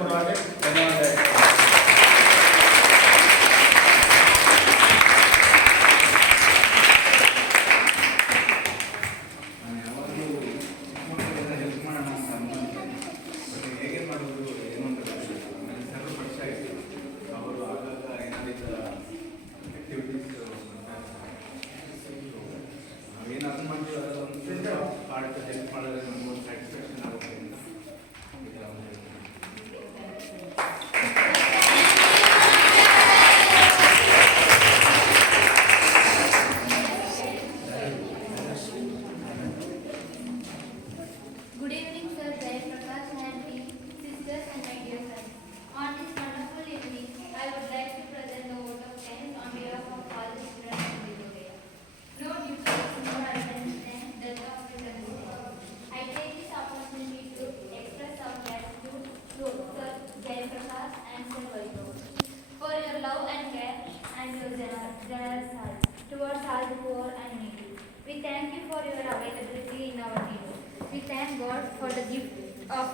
ಪರವಾಗಿ ಧನ್ಯವಾದ. Towards all the poor and needy. We thank you for your availability in our need. We thank God for the gift of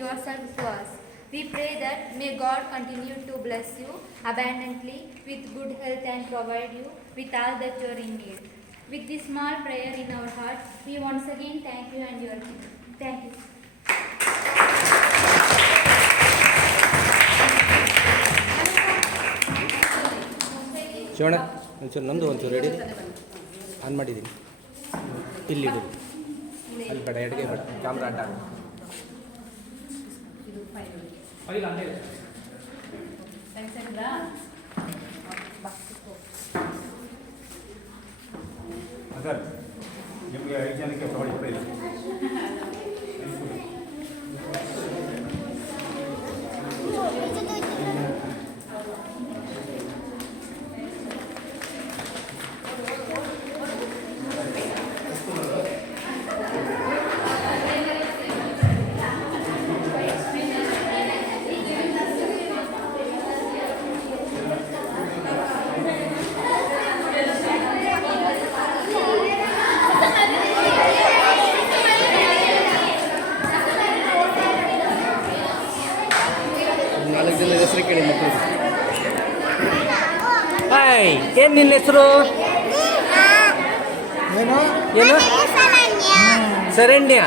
yourself to us. We pray that may God continue to bless you abundantly with good health and provide you with all that you are in need. With this small prayer in our hearts, we once again thank you and your king. Thank you. Shivanna ಒಂಚೂರು ನಮ್ಮದು ಒಂಚೂರು ready on ಮಾಡಿದ್ದೀನಿ ಇಲ್ಲಿ ಅಲ್ಲಿ ಬೇಡ ಎಡಗೆ ಬೇಡ camera ಅಡ್ಡ sir ನಿಮಗೆ 5 ಜನಕ್ಕೆ ಪ್ರೈಸ್ ಹೆಸರು ಕೇಳಿ ಮಕ್ಕಳು. ಹಾಯ್, ಏನು ನಿನ್ನ ಹೆಸರು? ಏನು ಏನು? ಶರಣ್ಯ.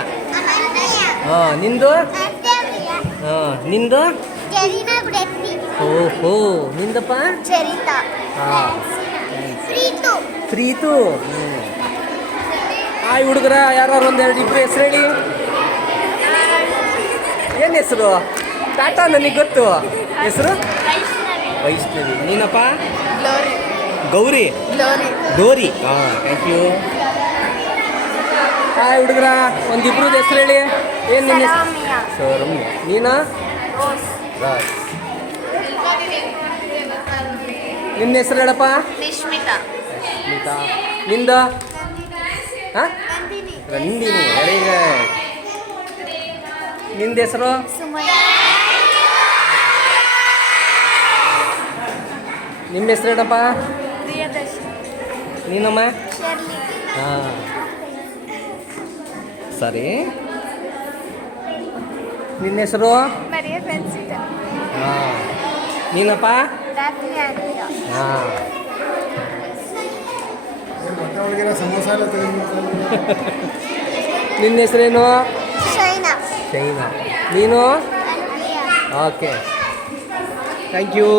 ಹಾಂ, ನಿಂದು? ಹಾಂ, ನಿಂದು? ಓಹೋ, ನಿಂದಪ್ಪ? ಹಾಂ, ಪ್ರೀತು. ಹಾಯ್ ಹುಡುಗರ, ಯಾರು ಒಂದೆರಡು ಇಬ್ಬರು ಹೆಸರು ಹೇಳಿ. ಏನು ಹೆಸರು? ಟಾಟಾ, ನನಗೆ ಗೊತ್ತು. ಹೆಸರು ವೈಷ್ಣವಿ. ನೀನಪ್ಪ? ಗೌರಿ. ಡೋರಿ. ಹಾಂ, ಥ್ಯಾಂಕ್ ಯು. ಹಾಯ್ ಹುಡುಗರ, ಒಂದಿಬ್ರದ್ದು ಹೆಸರು ಹೇಳಿ. ಏನು ನಿನ್ನ ಹೆಸರು? ಸೌರಮ್ಯ. ನೀನಾ? ರಾಜ್. ನಿನ್ನ ಹೆಸರು ಹೇಳಪ್ಪ? ಸ್ಮಿತಾ. ನಿಂದ? ಹಾಂ, ರಂದಿನಿ. Very good. ನಿಂದ ಹೆಸರು? ನಿಮ್ಮ ಹೆಸರು ಏನಪ್ಪ? ನೀನಮ್ಮ? ಹಾಂ, ಸರಿ. ನಿನ್ನ ಹೆಸರು? ಹಾಂ, ನೀನಪ್ಪ? ಹಾಂ. ಸಮೋಸ ನಿನ್ನ ಹೆಸರೇನು? ಶೈನಾ. ನೀನು? Okay, thank you.